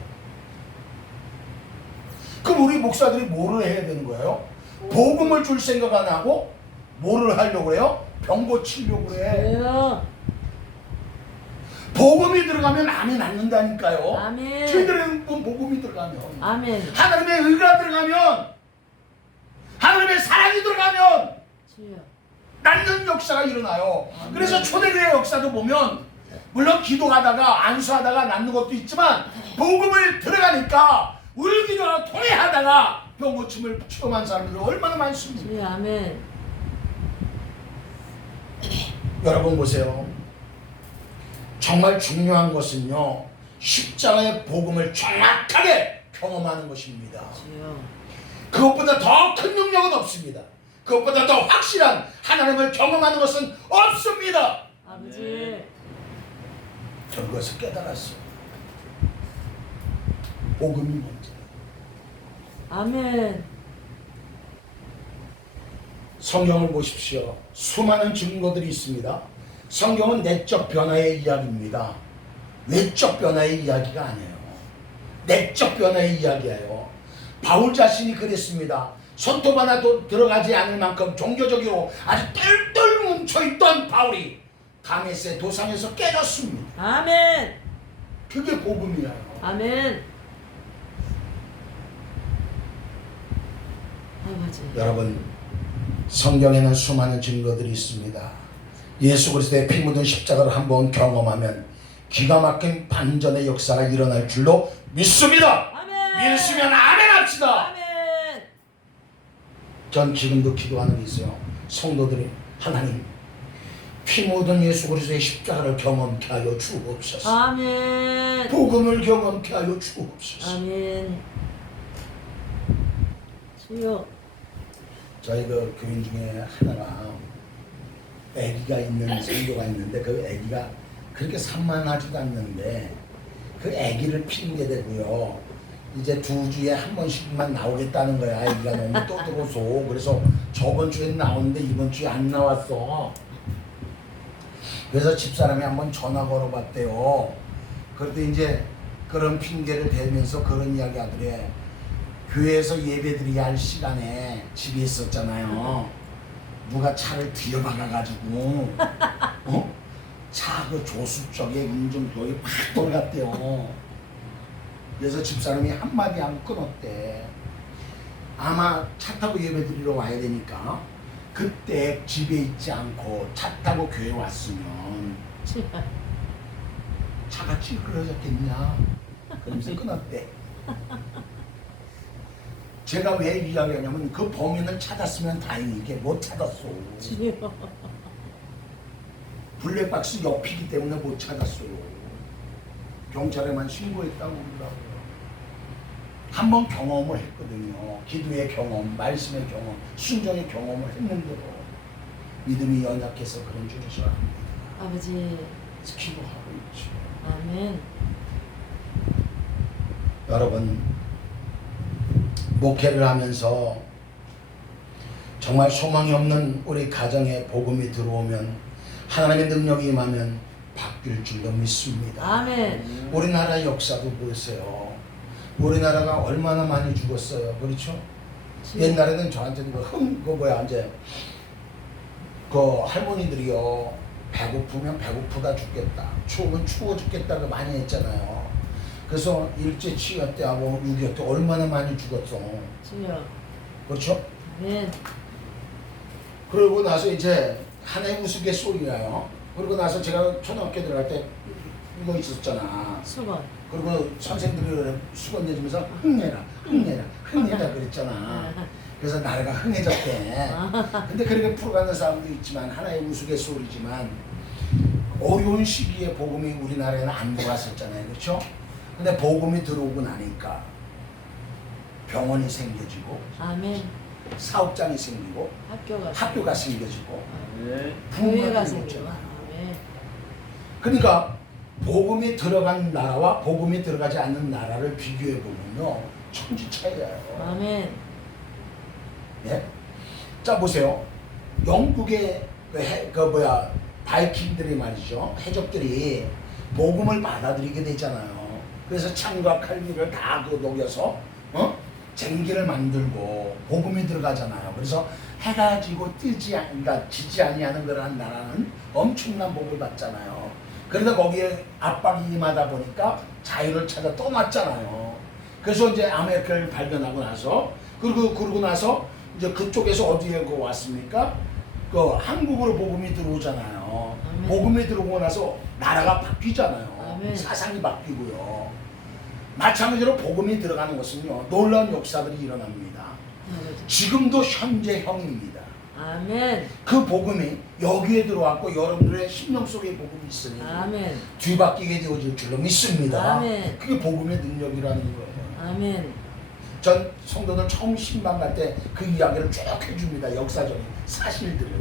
그럼 우리 목사들이 뭐를 해야 되는 거예요? 복음을 줄 생각 안 하고 뭐를 하려고 해요? 병 고치려고 그래. 그래요. 복음이 들어가면 암이 낫는다니까요. 아멘. 저희들은 복음이 들어가면, 아멘. 하나님의 의가 들어가면, 하나님의 사랑이 들어가면 주여. 낫는 역사가 일어나요. 그래서 초대교회 역사도 보면 물론 기도하다가 안수하다가 낫는 것도 있지만 복음을 들어가니까 울기도하고 토해하다가 병고침을 체험한 사람들이 얼마나 많습니까? 주여. 아멘. 여러분 보세요. 정말 중요한 것은요, 십자가의 복음을 정확하게 경험하는 것입니다. 주여. 그것보다 더 큰 능력은 없습니다. 그것보다 더 확실한 하나님을 경험하는 것은 없습니다. 아버지. 저는 그것을 깨달았어요. 복음이 뭔지. 아멘. 성경을 보십시오. 수많은 증거들이 있습니다. 성경은 내적 변화의 이야기입니다. 외적 변화의 이야기가 아니에요. 내적 변화의 이야기예요. 바울 자신이 그랬습니다. 손톱 하나도 들어가지 않을 만큼 종교적으로 아주 똘똘 뭉쳐있던 바울이 다메섹 도상에서 깨졌습니다. 아멘. 그게 복음이에요. 아멘. 아버지. 여러분, 성경에는 수많은 증거들이 있습니다. 예수 그리스도의 피 묻은 십자가를 한번 경험하면 기가 막힌 반전의 역사가 일어날 줄로 믿습니다. 아멘. 믿으시면 아멘 합시다. 아멘. 전 지금도 기도하는 게 있어요. 성도들이 하나님, 피 묻은 예수 그리스도의 십자가를 경험케 하여 주옵소서. 아멘. 복음을 경험케 하여 주옵소서. 아멘. 주여. 저희 그 교인 중에 하나가 아기가 있는 성도가 있는데 그 아기가 그렇게 산만하지도 않는데 그 아기를 핑계 대고요. 이제 2주에 한 번씩만 나오겠다는 거야. 아기가 너무 떠들어서. 그래서 저번 주엔 나오는데 이번 주에 안 나왔어. 그래서 집사람이 한번 전화 걸어봤대요. 그런데 이제 그런 핑계를 대면서 그런 이야기 하더래. 교회에서 예배드리게 할 시간에 집에 있었잖아요. 누가 차를 뒤어박아가지고 차 그 조수 쪽에 운전벽이 팍 돌아갔대요. 그래서 집사람이 한마디 하고 끊었대. 아마 차 타고 예배드리러 와야 되니까 그때 집에 있지 않고 차 타고 교회 왔으면 차가 찌그러졌겠냐 그러면서 끊었대. 제가 왜 이야기하냐면 그 범인을 찾았으면 다행이게 못 찾았어. 주여. 블랙박스 옆이기 때문에 못 찾았어요. 경찰에만 신고했다고 그러더라고요. 한번 경험을 했거든요. 기도의 경험, 말씀의 경험, 순종의 경험을 했는데도 믿음이 연약해서 그런 줄을 알았습니다. 아버지. 기도하고 있죠. 아멘. 여러분, 목회를 하면서 정말 소망이 없는 우리 가정에 복음이 들어오면 하나님의 능력이 임하면 바뀔 줄로 믿습니다. 아멘. 우리나라 역사도 보세요. 우리나라가 얼마나 많이 죽었어요. 그렇죠? 옛날에는 저한테는 그 뭐야 이제 그 할머니들이요 배고프면 배고프다 죽겠다, 추우면 추워 죽겠다 그 많이 했잖아요. 그래서 일제 치유 때하고 6.25 때 얼마나 많이 죽었어. 주여. 그렇죠? 아멘. 그러고 나서 이제 하나의 우스갯소리가요. 그러고 나서 제가 초등학교 들어갈 때 이거 있었잖아. 수건. 그리고 선생님들이 수건 내주면서 흥내라 흥내라 그랬잖아. 그래서 나라가 흥해졌대. 근데 그렇게 풀어가는 사람도 있지만 하나의 우스갯소리지만 어려운 시기에 복음이 우리나라에는 안 들어왔었잖아요. 그렇죠? 근데 복음이 들어오고 나니까 병원이 생겨지고 아멘. 사업장이 생기고 학교가 생겨지고 네. 교회가 부흥이 생기고. 생겼잖아. 아멘. 그러니까 복음이 들어간 나라와 복음이 들어가지 않는 나라를 비교해 보면요 천지 차이예요. 아멘. 예? 자 보세요. 영국의 바이킹들이 말이죠. 해적들이 복음을 받아들이게 되잖아요. 그래서 창과 칼비를 다 녹여서 쟁기를 만들고 복음이 들어가잖아요. 그래서 해가 지고 그러니까 지지 아니하는 그러한 나라는 엄청난 복을 받잖아요. 그러다 거기에 압박이 임하다 보니까 자유를 찾아 떠났잖아요. 그래서 이제 아메리카를 발견하고 나서 그러고 나서 이제 그쪽에서 어디에 왔습니까? 그 한국으로 복음이 들어오잖아요. 아멘. 복음이 들어오고 나서 나라가 바뀌잖아요. 아멘. 사상이 바뀌고요. 마찬가지로 복음이 들어가는 것은요 놀라운 역사들이 일어납니다. 아버지. 지금도 현재형입니다. 아멘. 그 복음이 여기에 들어왔고 여러분들의 심령 속에 복음이 있으니 아멘. 뒤바뀌게 되어질 줄로 믿습니다. 아멘. 그게 복음의 능력이라는 거예요. 아멘. 전 성도들 처음 신방 갈 때 그 이야기를 쭉 해줍니다. 역사적인 사실들을.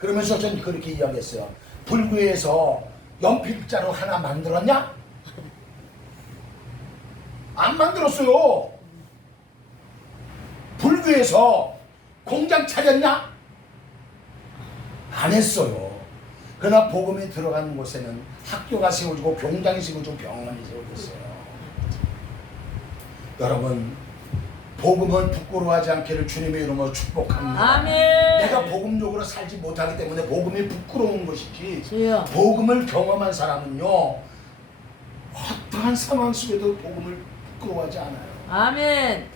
그러면서 전 그렇게 이야기했어요. 불교에서 연필자루 하나 만들었냐? 안 만들었어요. 불교에서 공장 차렸냐? 안 했어요. 그러나 복음이 들어가는 곳에는 학교가 세워지고 공장이 세워지고 병원이 세워졌어요. 여러분 복음은 부끄러워하지 않기를 주님의 이름으로 축복합니다. 아멘. 내가 복음적으로 살지 못하기 때문에 복음이 부끄러운 것이지 주여. 복음을 경험한 사람은요 어떠한 상황 속에도 복음을 부끄러워하지 않아요. 아멘.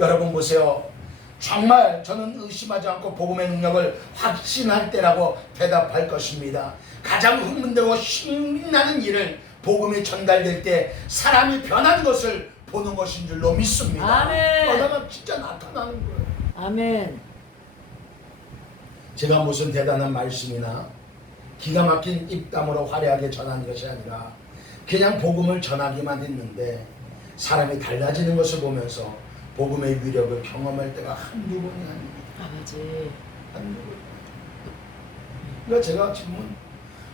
여러분 보세요. 정말 저는 의심하지 않고 복음의 능력을 확신할 때라고 대답할 것입니다. 가장 흥분되고 신나는 일을 복음이 전달될 때 사람이 변하는 것을 보는 것인 줄로 믿습니다. 아멘. 변화가 진짜 나타나는 거예요. 아멘. 제가 무슨 대단한 말씀이나 기가 막힌 입담으로 화려하게 전하는 것이 아니라 그냥 복음을 전하기만 했는데 사람이 달라지는 것을 보면서 복음의 위력을 경험할 때가 한두 번이 아닙니다. 아버지. 한두 번. 그러니까 제가 지금은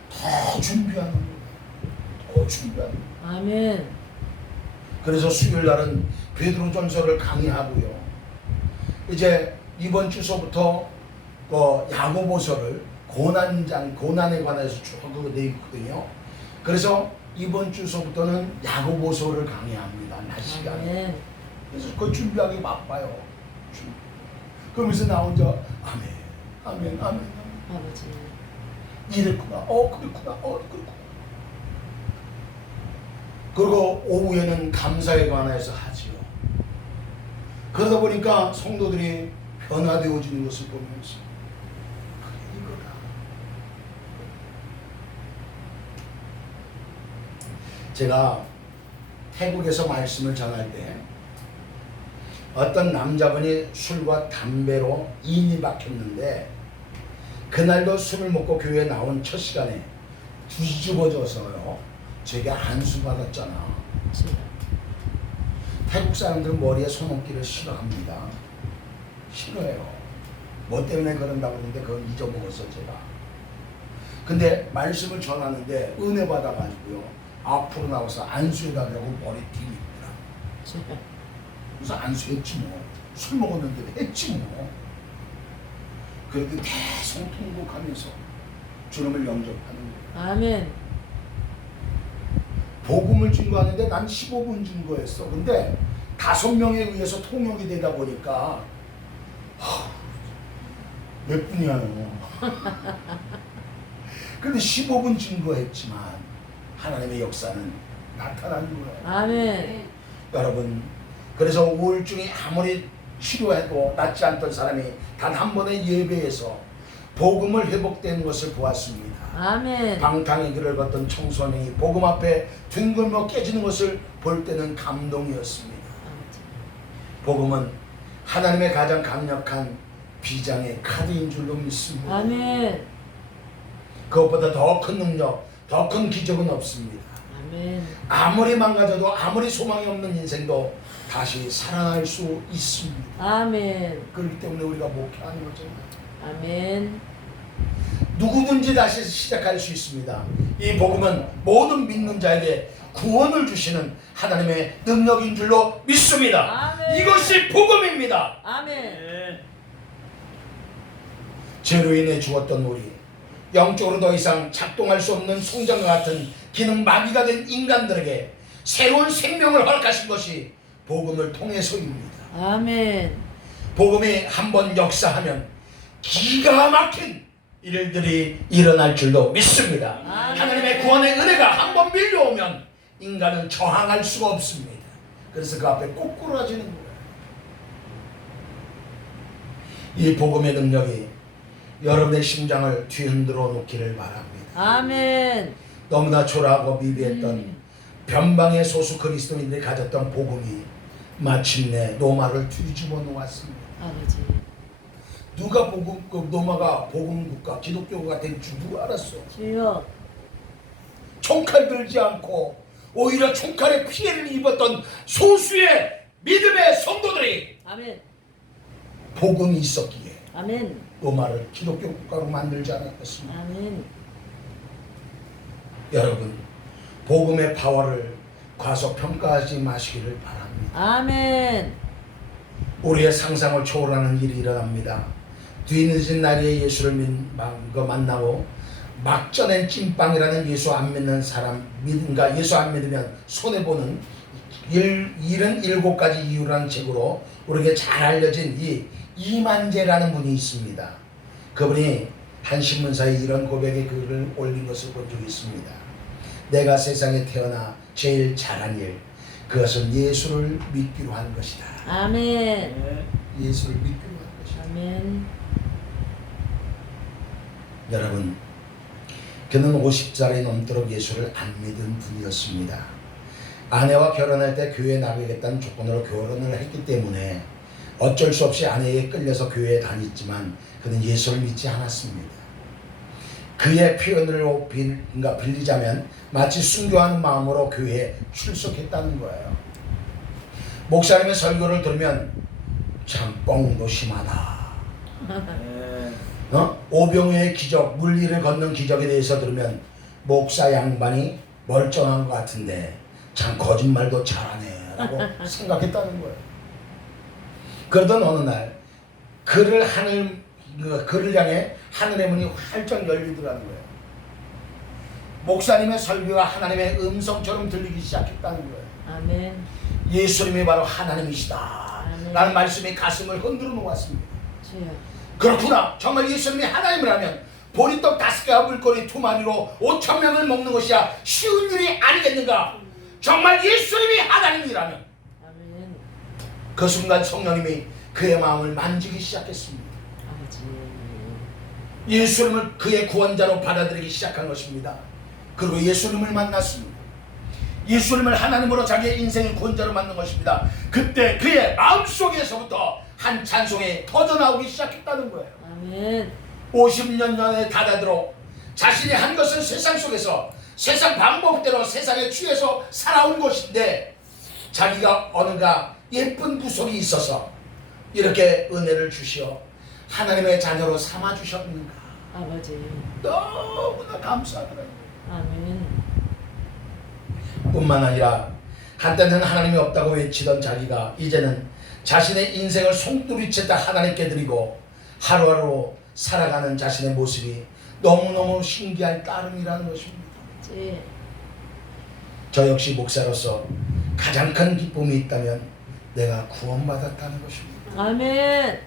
더 준비하는 거예요. 더 준비하는 거예요. 아멘. 그래서 수요일 날은 베드로전서를 강의하고요. 이제 이번 주서부터 그 야고보서를 고난에 관해서 쭉 내 있거든요. 그래서 이번 주서부터는 야고보서를 강의합니다. 낮 시간에. 아멘. 그래서 그 준비하기 바빠요. 그러면서 나 혼자 아멘. 아버지. 이랬구나. 그랬구나. 그랬구나. 그리고 오후에는 감사에 관해서 하지요. 그러다 보니까 성도들이 변화되어지는 것을 보면서 그래 이거다. 제가 태국에서 말씀을 전할 때 어떤 남자분이 술과 담배로 인이 박혔는데 그날도 술을 먹고 교회에 나온 첫 시간에 뒤집어져서요. 제게 안수 받았잖아. 주여. 태국 사람들은 머리에 손얹기를 싫어합니다. 싫어해요. 뭐 때문에 그런다고 하는데 그건 잊어먹었어 제가. 근데 말씀을 전하는데 은혜 받아가지고요. 앞으로 나와서 안수해달라고 머리 뒤집더라. 주여. 그래서 안수했지 뭐. 술 먹었는데 했지 뭐. 그렇게 계속 통곡하면서 주님을 영접하는 거예요. 아멘. 복음을 증거하는데 난 15분 증거했어. 근데 5명에 의해서 통역이 되다 보니까 몇 분이야요. 근데 15분 증거했지만 하나님의 역사는 나타나는 거예요. 아멘. 여러분 그래서 우울증이 아무리 치료해도 낫지 않던 사람이 단 한 번의 예배에서 복음을 회복된 것을 보았습니다. 아멘. 방탕의 길을 걷던 청소년이 복음 앞에 뒹굴며 깨지는 것을 볼 때는 감동이었습니다. 아버지. 복음은 하나님의 가장 강력한 비장의 카드인 줄로 믿습니다. 아멘. 그것보다 더 큰 능력, 더 큰 기적은 없습니다. 아멘. 아무리 망가져도 아무리 소망이 없는 인생도 다시 살아날 수 있습니다. 아멘. 그렇기 때문에 우리가 목회하는 거죠. 아멘. 누구든지 다시 시작할 수 있습니다. 이 복음은 모든 믿는 자에게 구원을 주시는 하나님의 능력인 줄로 믿습니다. 아멘. 이것이 복음입니다. 아멘. 네. 죄로 인해 죽었던 우리, 영적으로 더 이상 작동할 수 없는 송장과 같은 기능 마비가 된 인간들에게 새로운 생명을 허락하신 것이 복음을 통해서입니다. 아멘. 복음이 한번 역사하면 기가 막힌 일들이 일어날 줄로 믿습니다. 아멘. 하나님의 구원의 은혜가 한번 밀려오면 인간은 저항할 수가 없습니다. 그래서 그 앞에 꼬꾸라지는 거예요. 이 복음의 능력이 여러분의 심장을 뒤흔들어 놓기를 바랍니다. 아멘. 너무나 초라하고 미비했던 변방의 소수 그리스도인들이 가졌던 복음이 마침내 노마를 뒤집어 놓았습니다. 아버지. 누가 노마가 복음국가 기독교가 될 줄 누가 알았어? 주여. 총칼 들지 않고 오히려 총칼의 피해를 입었던 소수의 믿음의 성도들이 아멘. 복음이 있었기에 아멘. 노마를 기독교 국가로 만들지 않았겠습니까? 아멘. 여러분, 복음의 파워를 과소평가하지 마시기를 바랍니다. 아멘. 우리의 상상을 초월하는 일이 일어납니다. 뒤늦은 나이에 예수를 만나고 막 전엔 찐빵이라는 예수 안 믿는 사람, 믿음과 예수 안 믿으면 손해보는 77가지 이유라는 책으로 우리에게 잘 알려진 이 이만재라는 분이 있습니다. 그분이 한 신문사에 이런 고백의 글을 올린 것을 본 적이 있습니다. 내가 세상에 태어나 제일 잘한 일, 그것은 예수를 믿기로 한 것이다. 아멘. 네. 예수를 믿기로 한 것이다. 아멘. 여러분, 그는 50살이 넘도록 예수를 안 믿은 분이었습니다. 아내와 결혼할 때 교회에 나가겠다는 조건으로 결혼을 했기 때문에 어쩔 수 없이 아내에게 끌려서 교회에 다녔지만 그는 예수를 믿지 않았습니다. 그의 표현을 빌리자면 마치 순교하는 마음으로 교회에 출석했다는 거예요. 목사님의 설교를 들으면 참 뻥도 심하다. 네. 오병이의 기적, 물리를 걷는 기적에 대해서 들으면 목사 양반이 멀쩡한 것 같은데 참 거짓말도 잘하네 라고 생각했다는 거예요. 그러던 어느 날 그를 향해 하늘의 문이 활짝 열리더라는 거예요. 목사님의 설교가 하나님의 음성처럼 들리기 시작했다는 거예요. 아멘. 예수님이 바로 하나님이시다 아멘. 라는 말씀이 가슴을 흔들어 놓았습니다. 주여. 그렇구나. 정말 예수님이 하나님이라면 보리떡 5개와 물고기 2마리로 5,000명을 먹는 것이야 쉬운 일이 아니겠는가. 정말 예수님이 하나님이라면. 아멘. 그 순간 성령님이 그의 마음을 만지기 시작했습니다. 아버지. 예수님을 그의 구원자로 받아들이기 시작한 것입니다. 그리고 예수님을 만났습니다. 예수님을 하나님으로 자기의 인생의 구원자로 만든 것입니다. 그때 그의 마음속에서부터 한 찬송이 터져나오기 시작했다는 거예요. 아멘. 50년 전에 다다들어 자신이 한 것은 세상 속에서 세상 방법대로 세상에 취해서 살아온 것인데 자기가 어느가 예쁜 구속이 있어서 이렇게 은혜를 주시어 하나님의 자녀로 삼아주셨는가. 아버지. 너무나 감사하더라고요. 아멘. 뿐만 아니라 한때는 하나님이 없다고 외치던 자기가 이제는 자신의 인생을 송두리째 하나님께 드리고 하루하루 살아가는 자신의 모습이 너무너무 신기할 따름이라는 것입니다. 아버지. 저 역시 목사로서 가장 큰 기쁨이 있다면 내가 구원받았다는 것입니다. 아멘.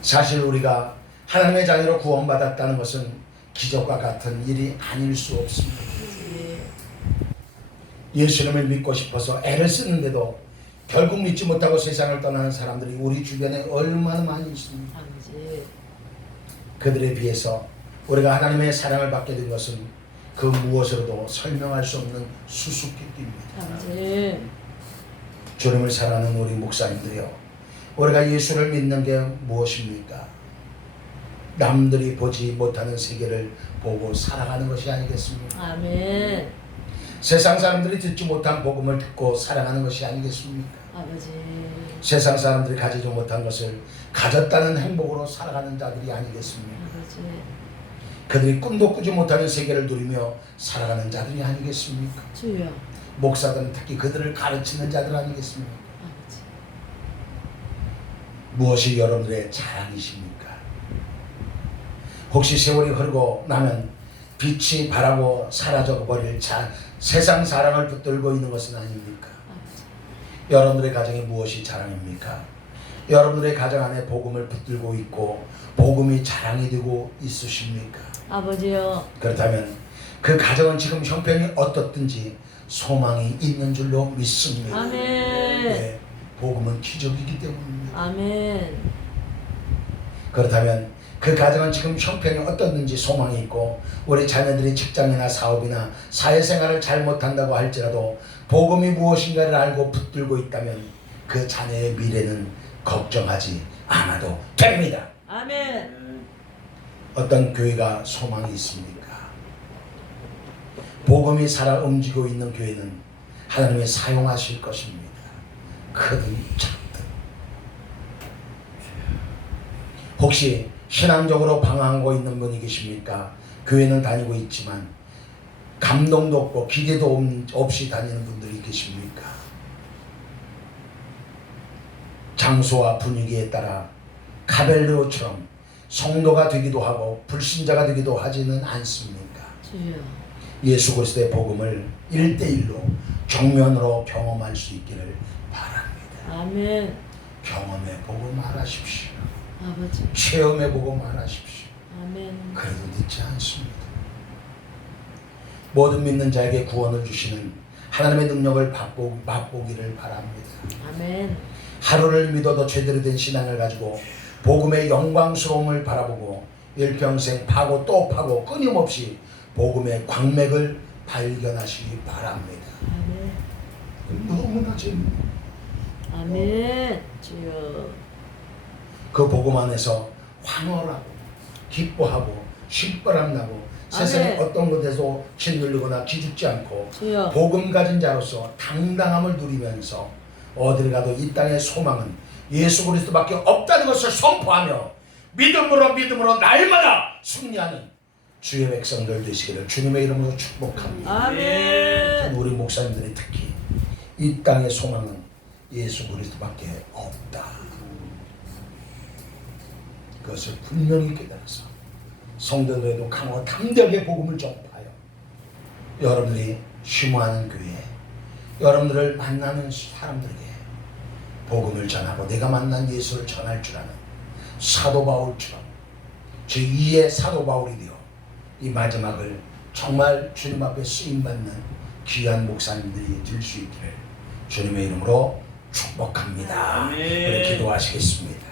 사실 우리가 하나님의 자녀로 구원받았다는 것은 기적과 같은 일이 아닐 수 없습니다. 아버지. 예수님을 믿고 싶어서 애를 쓰는데도 결국 믿지 못하고 세상을 떠나는 사람들이 우리 주변에 얼마나 많이 있습니다. 아버지. 그들에 비해서 우리가 하나님의 사랑을 받게 된 것은 그 무엇으로도 설명할 수 없는 수수께끼입니다. 아버지. 주님을 사랑하는 우리 목사님들이요, 우리가 예수를 믿는 게 무엇입니까? 남들이 보지 못하는 세계를 보고 살아가는 것이 아니겠습니까? 아멘. 세상 사람들이 듣지 못한 복음을 듣고 살아가는 것이 아니겠습니까? 아버지. 세상 사람들이 가지지 못한 것을 가졌다는 행복으로 살아가는 자들이 아니겠습니까? 아버지. 그들이 꿈도 꾸지 못하는 세계를 누리며 살아가는 자들이 아니겠습니까? 주여. 목사들은 특히 그들을 가르치는 자들 아니겠습니까? 아버지. 무엇이 여러분들의 자랑이십니까? 혹시 세월이 흐르고 나면 빛이 바라고 사라져 버릴 세상 사랑을 붙들고 있는 것은 아닙니까? 아버지. 여러분들의 가정이 무엇이 자랑입니까? 여러분들의 가정 안에 복음을 붙들고 있고 복음이 자랑이 되고 있으십니까? 아버지요. 그렇다면 그 가정은 지금 형편이 어떻든지 소망이 있는 줄로 믿습니다. 아멘. 네, 복음은 기적이기 때문입니다. 아멘. 그렇다면 그 가정은 지금 형편이 어떻든지 소망이 있고 우리 자녀들이 직장이나 사업이나 사회생활을 잘 못한다고 할지라도 복음이 무엇인가를 알고 붙들고 있다면 그 자녀의 미래는 걱정하지 않아도 됩니다. 아멘. 어떤 교회가 소망이 있습니까? 복음이 살아 움직이고 있는 교회는 하나님이 사용하실 것입니다. 크든 작든. 혹시 신앙적으로 방황하고 있는 분이 계십니까? 교회는 다니고 있지만 감동도 없고 기대도 없이 다니는 분들이 계십니까? 장소와 분위기에 따라 카벨르오처럼 성도가 되기도 하고 불신자가 되기도 하지는 않습니까? 주여. 예수 그리스도의 복음을 1대1로 정면으로 경험할 수 있기를 바랍니다. 아멘. 경험해 보고 말하십시오. 아버지. 체험해 보고 말하십시오. 아멘. 그래도 늦지 않습니다. 모든 믿는 자에게 구원을 주시는 하나님의 능력을 맛보기를 바랍니다. 아멘. 하루를 믿어도 제대로 된 신앙을 가지고 복음의 영광스러움을 바라보고 일평생 파고 또 파고 끊임없이 복음의 광맥을 발견하시기 바랍니다. 아멘. 너무나 재밌네요. 아멘. 주여. 그 복음 안에서 환호하고 기뻐하고 신바람 나고 세상의 어떤 것에서 짓눌리거나 기죽지 않고 주여. 복음 가진 자로서 당당함을 누리면서 어딜 가도 이 땅의 소망은 예수 그리스도밖에 없다는 것을 선포하며 믿음으로 날마다 승리하는 주의 백성들 되시기를 주님의 이름으로 축복합니다. 아멘. 우리 목사님들이 특히 이 땅의 소망은 예수 그리스도밖에 없다. 그것을 분명히 깨달아서 성도들에도 강하고 담대하게 복음을 전파하여 여러분들이 쉬무하는 교회, 여러분들을 만나는 사람들에게 복음을 전하고 내가 만난 예수를 전할 줄 아는 사도 바울처럼 제2의 사도 바울이 되어 이 마지막을 정말 주님 앞에 쓰임받는 귀한 목사님들이 될 수 있기를 주님의 이름으로 축복합니다. 우리 기도하시겠습니다.